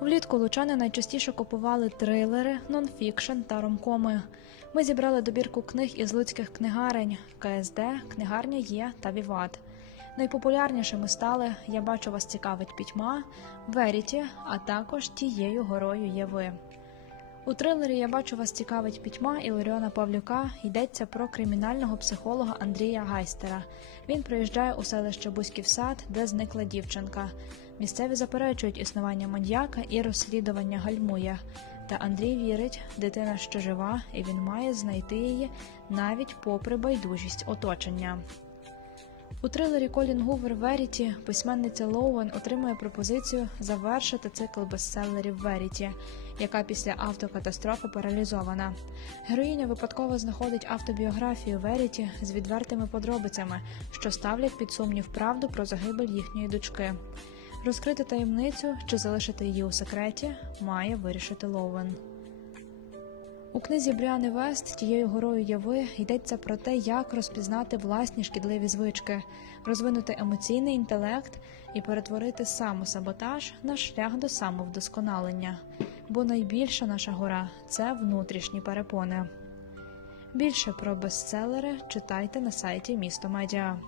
Влітку лучани найчастіше купували трилери, нонфікшн та ромкоми. Ми зібрали добірку книг із луцьких книгарень КСД, книгарня Є та Віват. Найпопулярнішими стали Я бачу вас цікавить пітьма, Веріті, а також Тією горою є ви. У трилері Я бачу вас цікавить пітьма Іларіона Павлюка йдеться про кримінального психолога Андрія Гайстера. Він приїжджає у селище Бузьків сад, де зникла дівчинка. Місцеві заперечують існування маньяка і розслідування гальмує. Та Андрій вірить, дитина ще жива, і він має знайти її навіть попри байдужість оточення. У трилері Колін Гувер Веріті письменниця Лоуен отримує пропозицію завершити цикл бестселерів Веріті, яка після автокатастрофи паралізована. Героїня випадково знаходить автобіографію Веріті з відвертими подробицями, що ставлять під сумнів правду про загибель їхньої дочки. Розкрити таємницю чи залишити її у секреті має вирішити Лоуен. У книзі Бріани Вест тією горою яви йдеться про те, як розпізнати власні шкідливі звички, розвинути емоційний інтелект і перетворити самосаботаж на шлях до самовдосконалення. Бо найбільша наша гора це внутрішні перепони. Більше про бестселери читайте на сайті Місто Медіа.